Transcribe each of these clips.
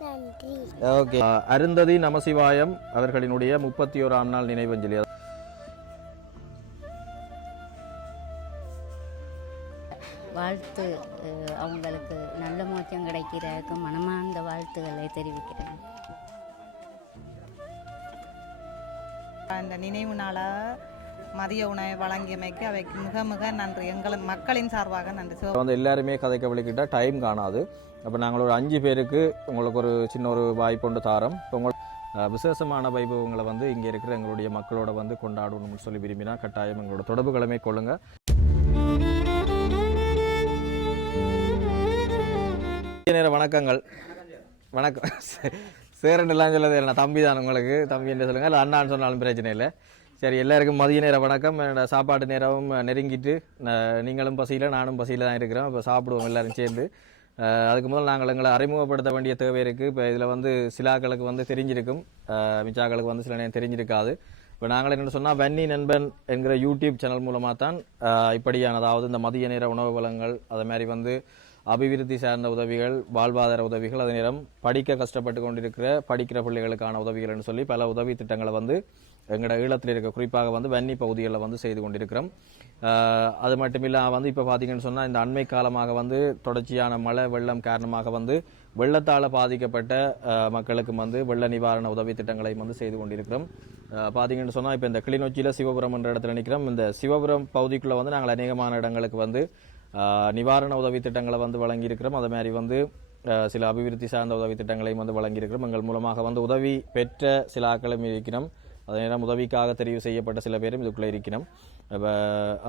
நன்றி. ஓகே. அருந்ததி நமசிவாயம் அவர்களினுடைய முப்பத்தி ஓராம் நாள் நினைவஞ்சலி. வாழ்த்து அவங்களுக்கு நல்ல மோச்சம் கிடைக்கிறதுக்கு மனமார்ந்த வாழ்த்துக்களை தெரிவிக்கிறேன். அந்த நினைவு நாளாக மதிய உணவை வழங்கியமைக்கு அவைக்கு மிக மிக நன்றி. எங்கள் மக்களின் சார்பாக நன்றி. வந்து எல்லாருமே கதைக்க வலிக்கிட்டா டைம் காணாது. அப்போ நாங்கள் ஒரு அஞ்சு பேருக்கு உங்களுக்கு ஒரு சின்ன ஒரு வாய்ப்பு ஒன்று தாரோம். இப்போ உங்கள் விசேஷமான வைபவங்களை வந்து இங்கே இருக்கிற எங்களுடைய மக்களோட வந்து கொண்டாடணும்னு சொல்லி விரும்பினா கட்டாயம் எங்களோட தொடர்புகளுமே கொள்ளுங்க நேர வணக்கங்கள். வணக்கம். சேரண்டெல்லாம் சொல்லது நான் தம்பி தான் உங்களுக்கு. தம்பி என்று சொல்லுங்கள் இல்லை அண்ணான்னு சொன்னாலும் பிரச்சனை இல்லை. சரி எல்லாருக்கும் மதிய நேர வணக்கம். என்னோட நேரமும் நெருங்கிட்டு நீங்களும் பசியில் நானும் பசியில் தான் இருக்கிறோம். இப்போ சாப்பிடுவோம் எல்லாரும் சேர்ந்து. அதுக்கு முதல் நாங்கள் எங்களை அறிமுகப்படுத்த வேண்டிய தேவை இருக்குது இப்போ இதில் வந்து சிலாக்களுக்கு வந்து தெரிஞ்சிருக்கும். மிச்சாக்களுக்கு வந்து சில நேரம் தெரிஞ்சிருக்காது. இப்போ நாங்கள் என்ன சொன்னால் வன்னி நண்பன் என்கிற யூடியூப் சேனல் மூலமாக தான் இப்படியான அதாவது இந்த மதிய நேர உணவு வளங்கள் அது மாதிரி வந்து அபிவிருத்தி சார்ந்த உதவிகள் வாழ்வாதார உதவிகள் அதே நேரம் படிக்க கஷ்டப்பட்டு கொண்டிருக்கிற படிக்கிற பிள்ளைகளுக்கான உதவிகள்னு சொல்லி பல உதவி திட்டங்களை வந்து எங்களோட ஈழத்தில் இருக்க குறிப்பாக வந்து வன்னி பகுதிகளில் வந்து செய்து கொண்டிருக்கிறோம். அது மட்டும் இல்லாமல் வந்து இப்போ பார்த்தீங்கன்னு சொன்னால் இந்த அண்மை காலமாக வந்து தொடர்ச்சியான மழை வெள்ளம் காரணமாக வந்து வெள்ளத்தால் பாதிக்கப்பட்ட மக்களுக்கும் மக்களுக்கு வந்து வெள்ள நிவாரண உதவி திட்டங்களையும் வந்து செய்து கொண்டிருக்கிறோம். பார்த்தீங்கன்னு சொன்னால் இப்போ இந்த கிளிநொச்சியில் சிவபுரம் என்ற இடத்துல நிற்கிறோம் இந்த சிவபுரம் பகுதிக்குள்ளே வந்து நாங்கள் அநேகமான இடங்களுக்கு வந்து நிவாரண உதவி திட்டங்களை வந்து வழங்கியிருக்கிறோம். அதே மாதிரி வந்து சில அபிவிருத்தி சார்ந்த உதவி திட்டங்களையும் வந்து வழங்கியிருக்கிறோம். எங்கள் மூலமாக வந்து உதவி பெற்ற சில ஆக்களும் இருக்கிறோம். அதே நேரம் உதவிக்காக தெரிவு செய்யப்பட்ட சில பேரும் இதுக்குள்ளே இருக்கிறோம். இப்போ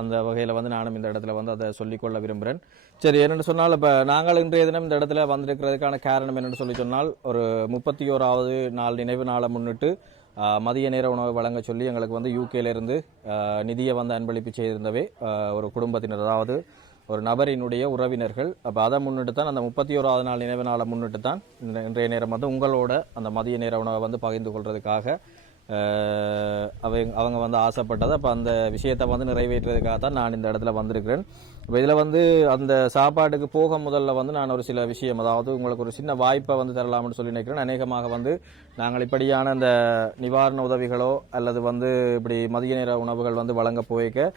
அந்த வகையில் வந்து நானும் இந்த இடத்துல வந்து அதை சொல்லிக்கொள்ள விரும்புகிறேன். சரி என்னென்னு சொன்னால் இப்போ நாங்கள் இன்றைய தினம் இந்த இடத்துல வந்திருக்கிறதுக்கான காரணம் என்னென்னு சொல்லி சொன்னால் ஒரு முப்பத்தி ஓராவது நாள் நினைவு நாளை முன்னிட்டு மதிய நேர உணவு வழங்க சொல்லி எங்களுக்கு வந்து யூகேலேருந்து நிதியை வந்து அன்பளிப்பு செய்திருந்தவே ஒரு குடும்பத்தினர் அதாவது ஒரு நபரினுடைய உறவினர்கள். அப்போ அதை முன்னிட்டு தான் அந்த முப்பத்தி ஓராவது நாள் நினைவு நாளை முன்னிட்டு தான் இன்றைய நேரம் வந்து உங்களோட அந்த மதிய நேர உணவை வந்து பகிர்ந்து கொள்வதுக்காக அவங்க அவங்க வந்து ஆசைப்பட்டதை அப்போ அந்த விஷயத்தை வந்து நிறைவேற்றுறதுக்காக தான் நான் இந்த இடத்துல வந்திருக்கிறேன். இப்போ இதில் வந்து அந்த சாப்பாட்டுக்கு போக முதல்ல வந்து நான் ஒரு சில விஷயம் அதாவது உங்களுக்கு ஒரு சின்ன வாய்ப்பை வந்து தரலாம்னு சொல்லி நினைக்கிறேன். அநேகமாக வந்து நாங்கள் இப்படியான அந்த நிவாரண உதவிகளோ அல்லது வந்து இப்படி மதிய நேர உணவுகள் வந்து வழங்க போய்க்க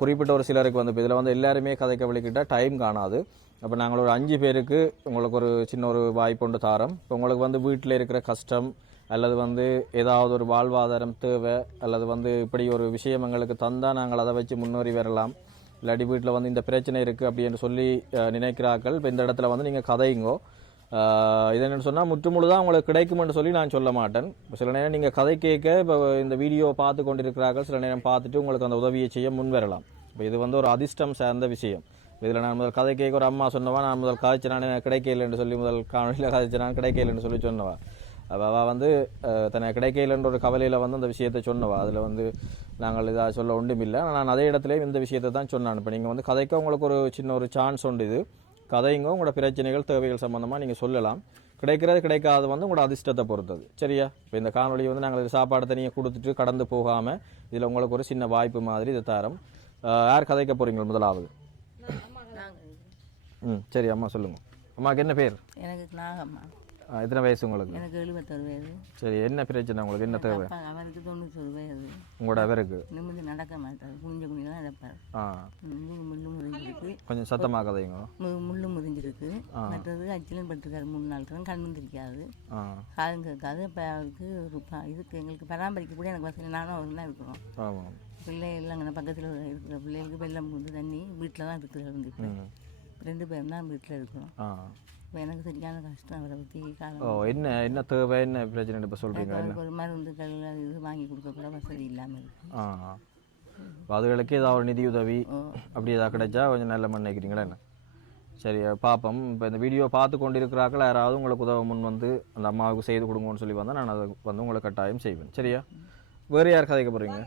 குறிப்பிட்ட ஒரு சிலருக்கு வந்து இப்போ இதில் வந்து எல்லாருமே கதைக்க வலிக்கிட்டா டைம் காணாது. அப்போ நாங்கள் ஒரு அஞ்சு பேருக்கு உங்களுக்கு ஒரு சின்ன ஒரு வாய்ப்பு ஒன்று தாரோம். இப்போ உங்களுக்கு வந்து வீட்டில் இருக்கிற கஷ்டம் அல்லது வந்து ஏதாவது ஒரு வாழ்வாதாரம் தேவை அல்லது வந்து இப்படி ஒரு விஷயம் எங்களுக்கு தந்தால் நாங்கள் அதை வச்சு முன்னேறி வரலாம். இல்லாட்டி வீட்டில் வந்து இந்த பிரச்சனை இருக்குது அப்படின்னு சொல்லி நினைக்கிறார்கள். இப்போ இந்த இடத்துல வந்து நீங்கள் கதைங்கோ. ஆஹ் இது என்னன்னு சொன்னால் முற்றுமுழுதாக உங்களுக்கு கிடைக்குமென்று சொல்லி நான் சொல்ல மாட்டேன். சில நேரம் நீங்கள் கதை கேட்க இப்போ இந்த வீடியோ பார்த்து கொண்டிருக்கிறார்கள். சில நேரம் பார்த்துட்டு உங்களுக்கு அந்த உதவியை செய்ய முன் வரலாம். இப்போ இது வந்து ஒரு அதிர்ஷ்டம் சார்ந்த விஷயம். இதில் நான் முதல் கதை கேட்க ஒரு அம்மா சொன்னவா நான் முதல் கதைச்சு நான் கிடைக்கலன்னு சொல்லி முதல் காணொலியில் கதைச்சு நான் கிடைக்கலன்னு சொல்லி சொன்னவா. அவ அவ வந்து தன்னை கிடைக்கலன்ற ஒரு கவலையில் வந்து அந்த விஷயத்தை சொன்னவா. அதில் வந்து நாங்கள் இதாக சொல்ல ஒன்றுமில்லை நான் அதே இடத்துலையும் இந்த விஷயத்தை தான் சொன்னான். இப்போ நீங்கள் வந்து கதைக்க உங்களுக்கு ஒரு சின்ன ஒரு சான்ஸ் உண்டு இது. கதைங்க உங்களோட பிரச்சனைகள் தேவைகள் சம்மந்தமாக நீங்கள் சொல்லலாம். கிடைக்கிறது கிடைக்காது வந்து உங்களோட அதிர்ஷ்டத்தை பொறுத்தது. சரியா? இப்போ இந்த காணொலியை வந்து நாங்கள் சாப்பாடு தனியாக கொடுத்துட்டு கடந்து போகாமல் இதில் உங்களுக்கு ஒரு சின்ன வாய்ப்பு மாதிரி இதை தரோம். யார் கதைக்க போகிறீங்க முதலாவது? ம் சரி அம்மா சொல்லுங்கள் அம்மாவுக்கு என்ன பேர்? எனக்கு நாகம்மா. எத்தனை வயசு உங்களுக்கு? எனக்கு எழுபத்தொரு வயது. சரி என்ன பிரச்சனை உங்களுக்கு? என்ன தேவை? அவருக்கு தொண்ணூத்தொரு வயது. உங்களோட அவருக்கு? நிமிர்ந்து நடக்க மாட்டார். குனிஞ்ச குனிஞ்சு தான் நடப்பார். ஆ. முள்ளு முறிஞ்சிருக்கு. கொஞ்சம் சத்தமாக கதைங்க முள்ளு முறிஞ்சிருக்கு. மற்றது அச்சிலன் பட்டுருக்காரு மூணு நாள் தான் கண் தெரிக்காது ஆ. காதும் கேட்காது. இப்போ அவருக்கு ஒரு இதுக்கு எங்களுக்கு பராமரிக்க கூட எனக்கு வசதி. நானும் அவர் தான் இருக்கிறோம். ஆமாம் பிள்ளை எல்லாம் அங்கே பக்கத்தில் இருக்கிற பிள்ளைகளுக்கு வெள்ளம் கொண்டு தண்ணி வீட்டில் தான் இருக்கிற இருந்து இப்போ. ம். ரெண்டு பேரும் தான் வீட்டில் இருக்கிறோம். இப்போ எனக்கு சரியான கஷ்டம் அவரை பற்றி ஓ என்ன என்ன தேவை என்ன பிரச்சனை இப்போ சொல்கிறீங்க ஒரு மருந்துகள் இது வாங்கி கொடுக்க கூட வசதி இல்லாமல் இருக்கு. ஆ ஆ. அப்ப அதுகளுக்கு ஏதாவது ஒரு நிதியுதவி. அப்படி ஏதாவது கிடைச்சா கொஞ்சம் நல்ல நினைக்கிறீங்களா என்ன? சரி பார்ப்போம் இப்போ இந்த வீடியோ பார்த்து கொண்டிருக்கிறார்கள்? யாராவது உங்களுக்கு உதவ முன் வந்து அந்த அம்மாவுக்கு செய்து கொடுங்கன்னு சொல்லி வந்தால் நான் அதை வந்து உங்களுக்கு கட்டாயம் செய்வேன். சரியா? வேறு யார் கதைக்க போகிறீங்க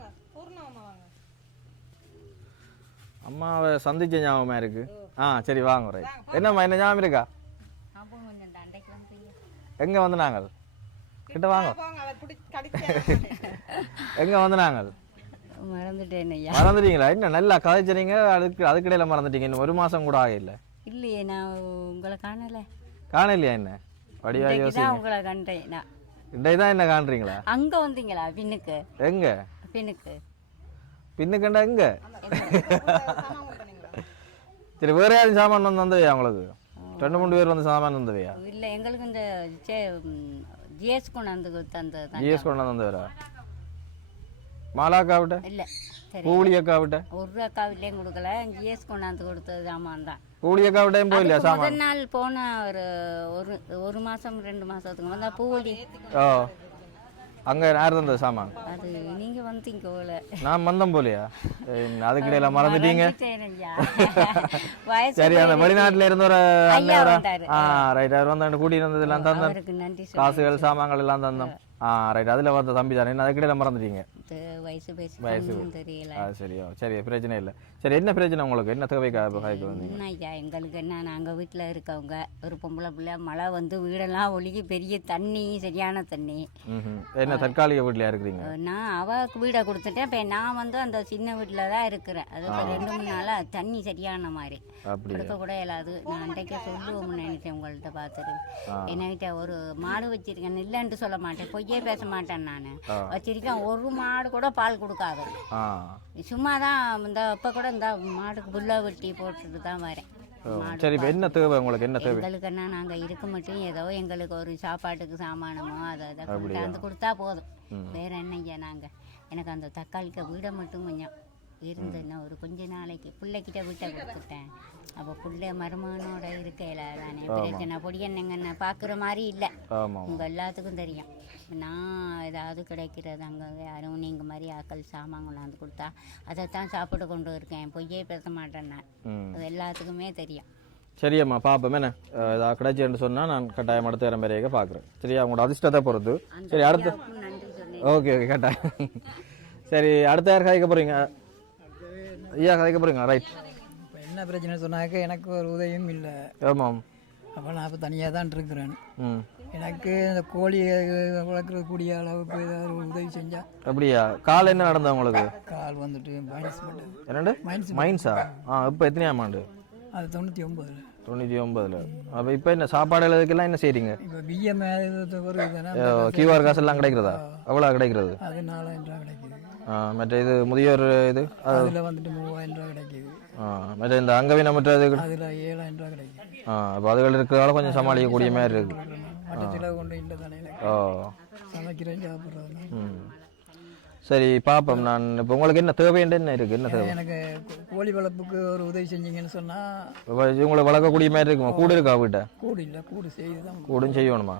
அம்மாவை சந்திச்ச ஞாபகமா இருக்கு? ஆ சரி வாங்க ரைட் என்னம்மா என்ன ஞாபகம் இருக்கா? எங்க வந்து நாங்கள் கிட்ட வாங்க எங்க வந்து நாங்கள் மறந்துட்டேன் ஐயா மறந்துட்டீங்களா என்ன நல்லா கதைச்சறீங்க அதுக்கு அதுக்கிடையில மறந்துட்டீங்க இன்னும் ஒரு மாசம் கூட ஆகல இல்லையே நான் உங்களை காணலை காணலையா என்ன வடிவா இன்றைக்கு யோசி தான் உங்களை கண்டேன் நான் இன்றைக்கு தான் என்ன காண்றீங்களா அங்க வந்தீங்களா பின்னுக்கு எங்க பின்னுக்கு பின்னுக்கண்டா எங்க சரி வேற யாரும் சாமான் வந்து வந்தவையா உங்களுக்கு ரெண்டு மூணு பேர் வந்து சாமான் வந்தவையா இல்ல எங்களுக்கு இந்த ஜிஎஸ் கொண்டாந்து தந்தது ஜிஎஸ் கொண்டு வந்தவரா மாலாக்கா விட்ட? இல்ல சரி பூலி அக்கா விட்ட? ஒரு அக்கா வீட்லயும் கொடுக்கல ஜிஎஸ் கொண்டாந்து கொடுத்தது சாமான் தான். பூலி அக்கா விட்டையும் போயில்லையா அதுக்கு சாமான்? முதல் நாள் போன ஒரு ஒரு ஒரு மாசம் ரெண்டு மாசத்துக்கு வந்தா பூவடி. ஓ. அங்க யார் தந்தது சாமான்? அது நீங்க வந்தீங்க போல. நான் மந்தம் போலியா? அதுக்கிடையில மறந்துட்டீங்க. சரி அந்த வெளிநாட்டுல இருந்து ஒரு அண்ணன். ஆ ரைட் அவர் வந்து கூட்டிட்டு வந்தது எல்லாம் சொல்லு காசுகள் சாமான்கள் எல்லாம் தந்தோம். ஆ ரைட் அதுல வந்த தம்பி தானே. அதுக்கிடையில மறந்துட்டீங்க? இது வயசு பேசி தெரியல. சரியோ? சரி பிரச்சனை இல்லை. சரி என்ன பிரச்சனை உங்களுக்கு? என்ன தேவைக்கா இப்போ காய்க்கு வந்தீங்க? ஐயா எங்களுக்கு என்ன? நாங்கள் வீட்டில் இருக்கவங்க. ஒரு பொம்பளை பிள்ளை மழை வந்து வீடெல்லாம் ஒழுகி பெரிய தண்ணி சரியான தண்ணி. என்ன தற்காலிக வீட்டில் இருக்கிறீங்க? நான் அவளுக்கு வீடை கொடுத்துட்டேன். இப்போ நான் வந்து அந்த சின்ன வீட்டில் தான் இருக்கிறேன். அது ரெண்டு மூணு நாளாக தண்ணி சரியான மாதிரி. கொடுக்க கூட இயலாது. நான் அன்றைக்கே சொல்லுவோம்னு நினைச்சேன் உங்கள்கிட்ட பார்த்துட்டு. என்கிட்ட ஒரு மாடு வச்சிருக்கேன். இல்லைன்ட்டு சொல்ல மாட்டேன். பொய்யே பேச மாட்டேன் நான். வச்சிருக்கேன். ஒரு மாடு கூட பால் கொடுக்காது. சும்மா தான் இந்த இப்போ கூட இந்த மாடுக்கு புல்லை வெட்டி போட்டுட்டு தான் வரேன் சரி இப்போ என்ன தேவை உங்களுக்கு? என்ன தேவை? எங்களுக்கு என்ன நாங்கள் இருக்க மட்டும் ஏதோ எங்களுக்கு ஒரு சாப்பாட்டுக்கு சாமானமோ அதை அதை கொண்டாந்து கொடுத்தா போதும். வேற என்னய்யா நாங்கள் எனக்கு அந்த தக்காளிக்க வீடை மட்டும் கொஞ்சம் இருந்துன்னா ஒரு கொஞ்ச நாளைக்கு பிள்ளைக்கிட்ட வீட்டை கொடுத்துட்டேன். அப்போ பிள்ளை மருமகனோட இருக்கையில தானே. பிரச்சனை பொடியண்ணங்கன்னு பார்க்குற மாதிரி இல்லை. உங்கள் எல்லாத்துக்கும் தெரியும். நான் ஏதாவது கிடைக்கிறது அங்கே யாரும் நீங்கள் மாதிரி ஆக்கள் சாமான் கொண்டாந்து கொடுத்தா அதைத்தான் சாப்பிட கொண்டு இருக்கேன். பொய்யே பேச மாட்டேன் நான். எல்லாத்துக்குமே தெரியும். சரியம்மா பார்ப்போம் என்ன? ஏதாவது கிடைச்சேன்னு சொன்னால் நான் கட்டாயம் அடுத்த இடம் வரைக்கும் பார்க்குறேன். சரியா? உங்களோட அதிர்ஷ்டத்தை பொறுத்து. சரி அடுத்து. ஓகே ஓகே கட்டாயம். சரி அடுத்த யார் கதைக்க போகிறீங்க ஐயா கதைக்க போகிறீங்க ரைட் இப்போ என்ன பிரச்சனை சொன்னாக்க எனக்கு ஒரு உதவியும் இல்லை. ஆமாம். அப்போ நான் இப்போ தனியாக தான் இருக்கிறேன் ம். எனக்கு இந்த கோழியை வளர்க்குறது கூடிய அளவுக்கு ஏதாவது ஒரு உதவி செஞ்சால் அப்படியா? கால் என்ன நடந்தது உங்களுக்கு? கால் வந்துட்டு மைனஸ் என்னண்டு? மைன்ஸா ஆ இப்போ எத்தனையாம் ஆண்டு? அது தொண்ணூற்றி ஒம்பதுல தொண்ணூற்றி ஒம்பதில் அப்போ இப்போ என்ன சாப்பாடு எழுதுக்கெல்லாம் என்ன செய்கிறீங்க இப்போ பிஎம் வருதுன்னா கியூஆர் காசு எல்லாம் கிடைக்கிறதா? எவ்வளோ கிடைக்கிறது? அது நாலாயிரம் ரூபா கிடைக்குது. மற்ற இது முதியோர் இது? அதில் வந்துட்டு மூவாயிரம் ரூபா கிடைக்குது. ஆ, மற்ற இந்த அங்கவீன மற்ற இது அதில் ஏழாயிரம் ரூபா கிடைக்குது. ஆ அப்போ அதுகள் இருக்கிறதால கொஞ்சம் சமாளிக்கக்கூடிய மாதிரி இருக்கு. மற்ற செலவு கொண்டு தானே எனக்கு ஓ சமைக்கிறேன் சாப்பிட்றது சரி பார்ப்போம் நான் இப்போ உங்களுக்கு என்ன தேவைன்னு என்ன இருக்குது என்ன தேவை? எனக்கு கோழி வளர்ப்புக்கு ஒரு உதவி செஞ்சீங்கன்னு சொன்னால் இப்போ உங்களை வளர்க்கக்கூடிய மாதிரி இருக்குமா? கூடு இருக்கா வீட்டை கூடு இல்லை கூடு செய்து தான் கூடும் செய்யணுமா?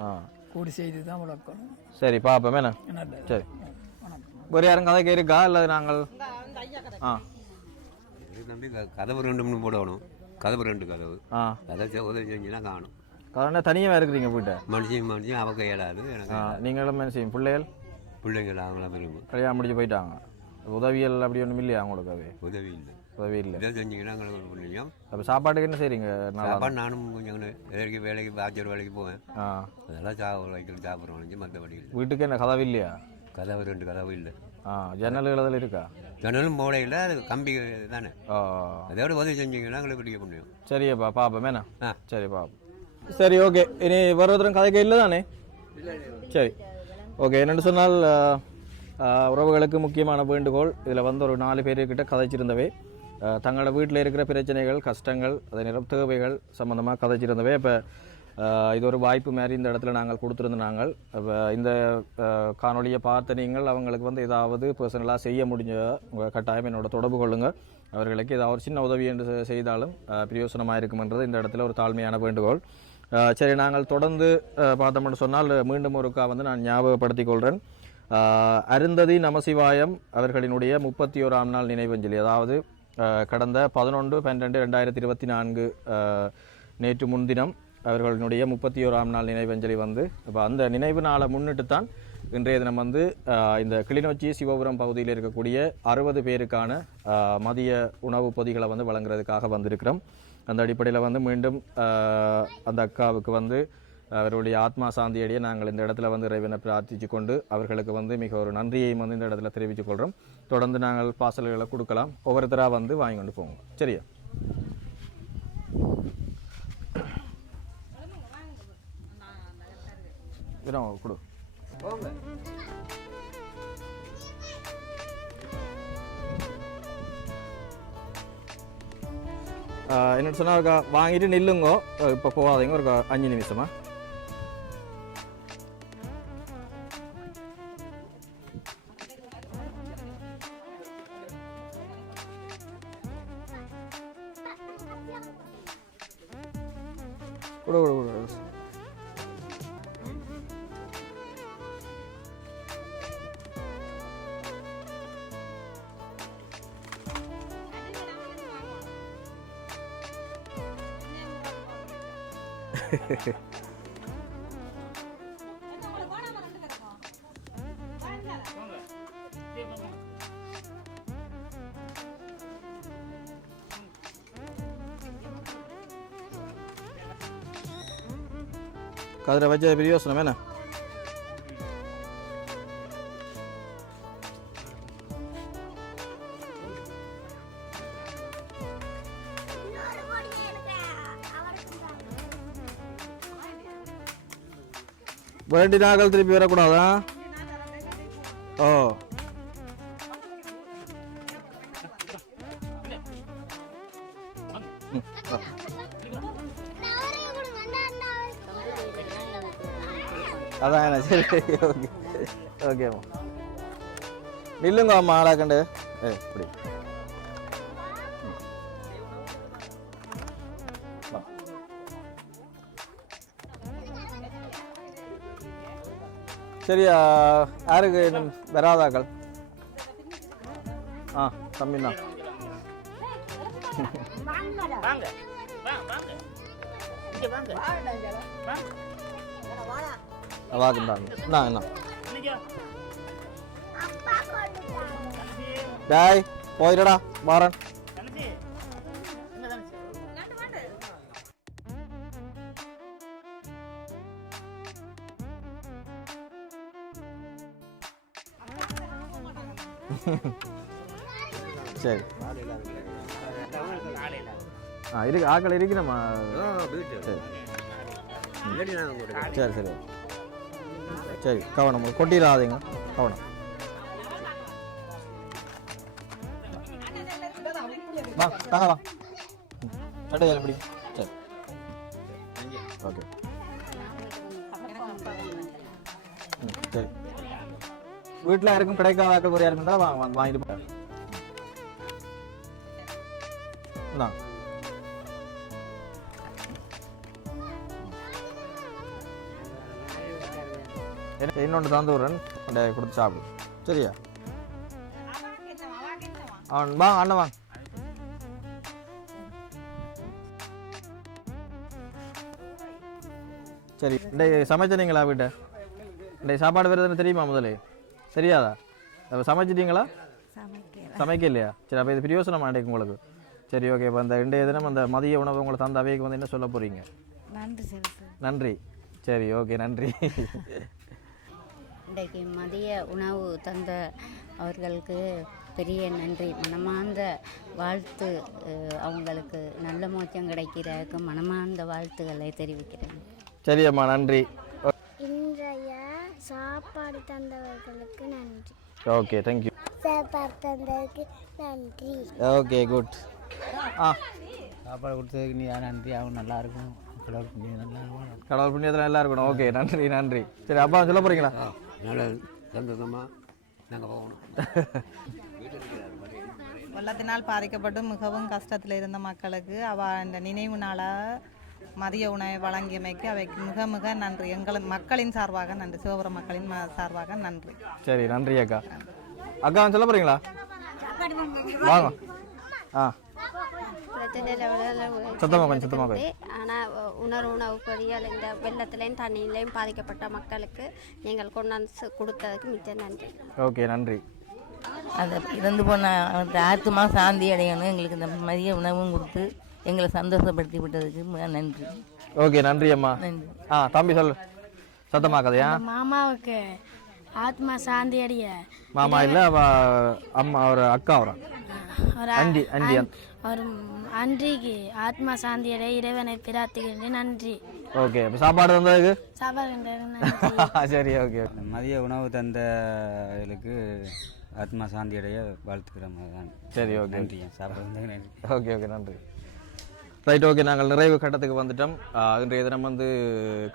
ஆ. கூடு செய்து தான் வளர்க்கணும். சரி பார்ப்போம் என்ன? சரி. வேறு யாரும் கதைக்கு இருக்கா இல்லை நாங்கள் ஆ. க- கதவு ரெண்டு மூணு போடணும். கதவு ரெண்டு கதவு. ஆ. அதை செ- உதவி செஞ்சுனா காணும். கதை தனியாக இருக்கிறீங்க வீட்டை? மனுஷன் மனுஷன் அவக்க இயலாது ஆ எனக்கு நீங்களும் என்ன செய்யும் பிள்ளைகள் பிள்ளைங்கள் அவங்களாம் விரும்பும் கல்யாணம் முடிச்சு போயிட்டாங்க. உதவியல் அப்படி ஒன்றும் இல்லையா உங்களுக்கு அது? உதவி இல்லை. உதவி இல்லை. இதை செஞ்சீங்கன்னா எங்களுக்கு ஒரு புண்ணியம். அப்போ சாப்பாட்டுக்கு என்ன செய்றீங்க? சாப்பாடு நானும் கொஞ்சம் வேலைக்கு வேலைக்கு பாச்சர் வேலைக்கு போவேன். ஆ. அதெல்லாம் சா வைக்கல் சாப்பிட்றோம் மற்றபடி வீட்டுக்கு என்ன கதவு இல்லையா? கதவு ரெண்டு கதவு இல்லை. ஆ ஜன்னல்கள் அதில் இருக்கா? ஜன்னலும் போடையில் அது கம்பி தானே. ஓ அதோட உதவி செஞ்சீங்கன்னா எங்களுக்கு பிடிக்க முடியும். சரியப்பா பாப்போம் என்ன? ஆ. சரி பாப்போம். சரி ஓகே. இனி வருவதரும் கதைக்க இல்லை தானே? சரி. ஓகே என்னென்னு சொன்னால் உறவுகளுக்கு முக்கியமான வேண்டுகோள். இதில் வந்து ஒரு நாலு பேர்கிட்ட கதைச்சிருந்தவை. தங்களோட வீட்டில் இருக்கிற பிரச்சனைகள் கஷ்டங்கள் அதே நேரம் தேவைகள் சம்மந்தமாக கதைச்சிருந்தவை. இப்போ இது ஒரு வாய்ப்பு மாதிரி இந்த இடத்துல நாங்கள் கொடுத்துருந்த நாங்கள். இந்த காணொலியை பார்த்த நீங்கள் அவங்களுக்கு வந்து ஏதாவது பர்சனலாக செய்ய முடிஞ்ச உங்கள் கட்டாயம் என்னோட தொடர்பு கொள்ளுங்கள் அவர்களுக்கு ஏதாவது ஒரு சின்ன உதவி என்று செய்தாலும் பிரயோசனமாக இருக்குமென்றது இந்த இடத்துல ஒரு தாழ்மையான வேண்டுகோள். சரி நாங்கள் தொடர்ந்து பார்த்தோம்னு சொன்னால் மீண்டும் ஒருக்கா வந்து நான் ஞாபகப்படுத்திக் கொள்கிறேன் அருந்ததி நமசிவாயம் அவர்களினுடைய முப்பத்தி ஓராம் நாள் நினைவஞ்சலி அதாவது கடந்த பதினொன்று பன்னெண்டு ரெண்டாயிரத்தி இருபத்தி நான்கு நேற்று முன்தினம் அவர்களுடைய முப்பத்தி ஓராம் நாள் நினைவஞ்சலி வந்து இப்போ அந்த நினைவு நாளை முன்னிட்டு தான் இன்றைய தினம் வந்து இந்த கிளிநொச்சி சிவபுரம் பகுதியில் இருக்கக்கூடிய அறுபது பேருக்கான மதிய உணவுப் பொதிகளை வந்து வழங்குறதுக்காக வந்திருக்கிறோம். அந்த அடிப்படையில் வந்து மீண்டும் அந்த அக்காவுக்கு வந்து அவருடைய ஆத்மா சாந்தியடைய நாங்கள் இந்த இடத்துல வந்து இறைவனை பிரார்த்திச்சு கொண்டு அவர்களுக்கு வந்து மிக ஒரு நன்றியையும் வந்து இந்த இடத்துல தெரிவித்துக் கொள்கிறோம் தொடர்ந்து நாங்கள் பாசல்களை கொடுக்கலாம். ஒவ்வொருத்தராக வந்து வாங்கி கொண்டு போவோம். சரியா? விரம் கொடு. என்ன சொன்னா ஒரு வாங்கிட்டு நில்லுங்கோ. இப்போ போகாதீங்க ஒரு அஞ்சு நிமிஷமா. கதிரை வச்ச பெரிய யோசனை வேணா வேண்டி நாங்கள் திருப்பி வரக்கூடாதா? ஓ. அதான் சரி ஓகே. ஓகேம்மா. நில்லுங்க அம்மா ஆளாக்கண்டு ஏ இப்படி. சரியா யாருக்கு இன்னும் வராதாக்கள் ஆ தம்பிண்ணா வாக்குண்டாங்க என்ன என்ன டாய் போயிடடா வாரன் சரி. ஆ இருக்கு ஆக்கள் இருக்கிறம்மா. சரி. சரி சரி. சரி கவனம் கொட்டிடாதீங்க கவனம். வா தாங்க வா. சட்டையில் எப்படி சரி. ஓகே. ம், சரி. வீட்டில் யாருக்கும் கிடைக்காத ஆக்கள் ஒரு யாருக்கும் தான் வாங்க வாங்கிட்டு போகிறேன் இன்னொன்று தந்து விடுறேன். கொடுத்து சாப்பிடு. சரியா? அவன் வா அண்ணன் வாங்க சரி இன்றைக்கு சமைச்சனீங்களா வீட்டை? இன்றைக்கு சாப்பாடு வருதுன்னு தெரியுமா முதலே சரியாதா? அப்போ சமைச்சிட்டீங்களா? சமைக்க இல்லையா சரி அப்போ இது பிரியோசனம் ஆண்டேக்கு உங்களுக்கு. சரி ஓகே இப்போ அந்த இன்றைய தினம் அந்த மதிய உணவு உங்களை தந்த அவைக்கு வந்து என்ன சொல்ல போகிறீங்க நன்றி சார் நன்றி. சரி ஓகே நன்றி. இன்றைக்கு மதிய உணவு தந்த அவர்களுக்கு பெரிய நன்றி. மனமார்ந்த வாழ்த்து அவங்களுக்கு நல்ல மோச்சம் கிடைக்கிறதுக்கு மனமார்ந்த வாழ்த்துக்களை தெரிவிக்கிறேன். சரி அம்மா நன்றி. சாப்பாடு தந்தவர்களுக்கு நன்றி. ஓகே தேங்க்யூ சாப்பாடு தந்ததுக்கு நன்றி. ஓகே குட் ஆ சாப்பாடு கொடுத்ததுக்கு நீ நன்றி? அவங்க நல்லா இருக்கும் கடவுளுக்கு நீ நல்லா இருக்கும் கடவுள் புண்ணியத்தில் எல்லாம் இருக்கணும். ஓகே நன்றி நன்றி. சரி அப்பா சொல்ல போறீங்களா? நல்லது சந்தோஷமாக நாங்கள் போகணும். வெள்ளத்தினால் பாதிக்கப்பட்டு மிகவும் கஷ்டத்தில் இருந்த மக்களுக்கு அவ இந்த நினைவு நாளாக மதிய உணவை வழங்கியமைக்கு அவைக்கு மிக மிக நன்றி. எங்கள் மக்களின் சார்பாக நன்றி. சிவபுரம் மக்களின் ம- சார்பாக நன்றி. சரி நன்றி அக்கா. அக்கா சொல்ல போறீங்களா? வாங்க. ஆ. ஆனால் உணர்வு உணவு பொறியியல் இந்த வெள்ளத்துலேயும் தண்ணியிலையும் பாதிக்கப்பட்ட மக்களுக்கு நீங்கள் கொண்டாந்து கொடுத்ததுக்கு மிக்க நன்றி. ஓகே நன்றி. அந்த இறந்து போன ஆத்மா சாந்தி அடையணும். எங்களுக்கு இந்த மதிய உணவும் கொடுத்து எங்களை சந்தோஷப்படுத்தி விட்டதுக்கு நன்றி. ஓகே நன்றி அம்மா. நன்றி. ஆ தம்பி சொல்லு. சத்தமாக்கதையா மாமாவுக்கு ஆத்மா சாந்தி அடைய. மாமா இல்லை அம்மா அவர் அக்கா வரா ஒரு அண்டி அண்டி ஒரு அன்றிக்கு ஆத்மா சாந்தியடை இறைவனை பிரார்த்திக்கின்றேன். நன்றி. ஓகே இப்போ சாப்பாடு தந்ததுக்கு? சாப்பாடு சரி ஓகே மதிய உணவு தந்தவர்களுக்கு ஆத்மா சாந்தி அடைய வாழ்த்துக்கிற மாதிரி தான் சரி ஓகே. நன்றி நன்றி. ஓகே ஓகே நன்றி. ரைட் ஓகே நாங்கள் நிறைவு கட்டத்துக்கு வந்துட்டோம். இன்றைய தினம் வந்து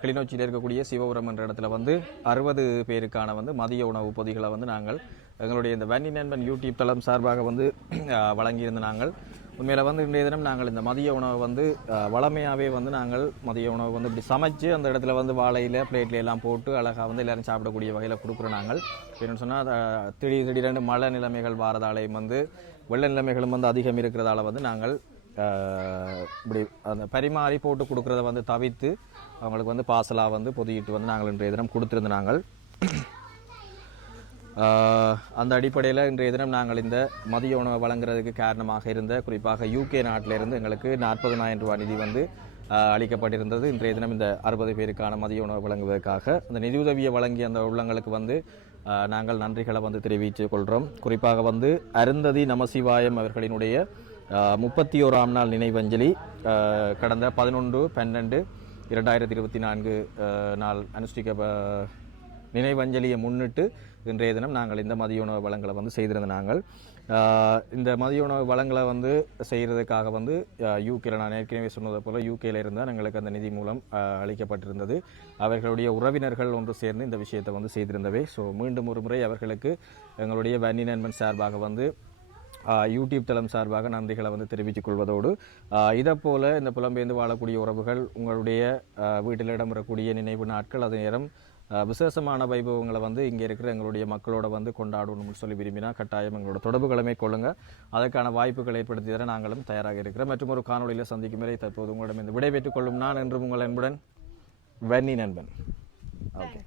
கிளிநொச்சியில் இருக்கக்கூடிய சிவபுரம் என்ற இடத்துல வந்து அறுபது பேருக்கான வந்து மதிய உணவு பொதிகளை வந்து நாங்கள் எங்களுடைய இந்த வன்னி நண்பன் யூடியூப் தளம் சார்பாக வந்து வழங்கியிருந்த நாங்கள். உண்மையில் வந்து இன்றைய தினம் நாங்கள் இந்த மதிய உணவை வந்து வளமையாகவே வந்து நாங்கள் மதிய உணவு வந்து இப்படி சமைச்சு அந்த இடத்துல வந்து வாழையில் பிளேட்ல எல்லாம் போட்டு அழகாக வந்து எல்லோரும் சாப்பிடக்கூடிய வகையில் கொடுக்குறோம் நாங்கள். என்னென்னு சொன்னால் திடீர் திடீரென்று மழை நிலைமைகள் வாரதாலையும் வந்து வெள்ள நிலைமைகளும் வந்து அதிகம் இருக்கிறதால வந்து நாங்கள் இப்படி அந்த பரிமாறி போட்டு கொடுக்குறத வந்து தவிர்த்து அவங்களுக்கு வந்து பார்சலாக வந்து பொதியிட்டு வந்து நாங்கள் இன்றைய தினம் கொடுத்துருந்த நாங்கள். அந்த அடிப்படையில் இன்றைய தினம் நாங்கள் இந்த மதிய உணவை வழங்குறதுக்கு காரணமாக இருந்த குறிப்பாக யூகே நாட்டிலிருந்து எங்களுக்கு நாற்பதனாயிரம் ரூபாய் நிதி வந்து அளிக்கப்பட்டிருந்தது. இன்றைய தினம் இந்த அறுபது பேருக்கான மதிய உணவு வழங்குவதற்காக அந்த நிதியுதவியை வழங்கிய அந்த உள்ளங்களுக்கு வந்து நாங்கள் நன்றிகளை வந்து தெரிவித்துக் கொள்கிறோம் குறிப்பாக வந்து அருந்ததி நமசிவாயம் அவர்களினுடைய முப்பத்தி ஓராம் நாள் நினைவஞ்சலி கடந்த பதினொன்று பன்னெண்டு இரண்டாயிரத்தி இருபத்தி நான்கு நாள் அனுஷ்டிக்க நினைவஞ்சலியை முன்னிட்டு இன்றைய தினம் நாங்கள் இந்த மதிய உணவு வளங்களை வந்து செய்திருந்த நாங்கள். இந்த மதிய உணவு வளங்களை வந்து செய்கிறதுக்காக வந்து யூகேல நான் ஏற்கனவே சொன்னதை போல் யூகேல இருந்தால் எங்களுக்கு அந்த நிதி மூலம் அளிக்கப்பட்டிருந்தது. அவர்களுடைய உறவினர்கள் ஒன்று சேர்ந்து இந்த விஷயத்தை வந்து செய்திருந்தவை. ஸோ மீண்டும் ஒரு முறை அவர்களுக்கு எங்களுடைய வன்னி நண்பன் சார்பாக வந்து யூடியூப் தளம் சார்பாக நன்றிகளை வந்து தெரிவித்துக் கொள்வதோடு இதை போல இந்த புலம்பெயர்ந்து வாழக்கூடிய உறவுகள் உங்களுடைய வீட்டில் இடம்பெறக்கூடிய நினைவு நாட்கள் அது நேரம் விசேஷமான வைபவங்களை வந்து இங்கே இருக்கிற எங்களுடைய மக்களோட வந்து கொண்டாடணும்னு சொல்லி விரும்பினா கட்டாயம் எங்களோட தொடர்புகளை கொள்ளுங்க அதற்கான வாய்ப்புகளை ஏற்படுத்தி தர நாங்களும் தயாராக இருக்கிறோம். மற்றும் ஒரு காணொளியில் சந்திக்கும் வரை தற்போது உங்களிடம் இந்த விடைபெற்றுக் கொள்ளும் நான் என்றும் உங்கள் அன்புடன் வன்னி நண்பன். ஓகே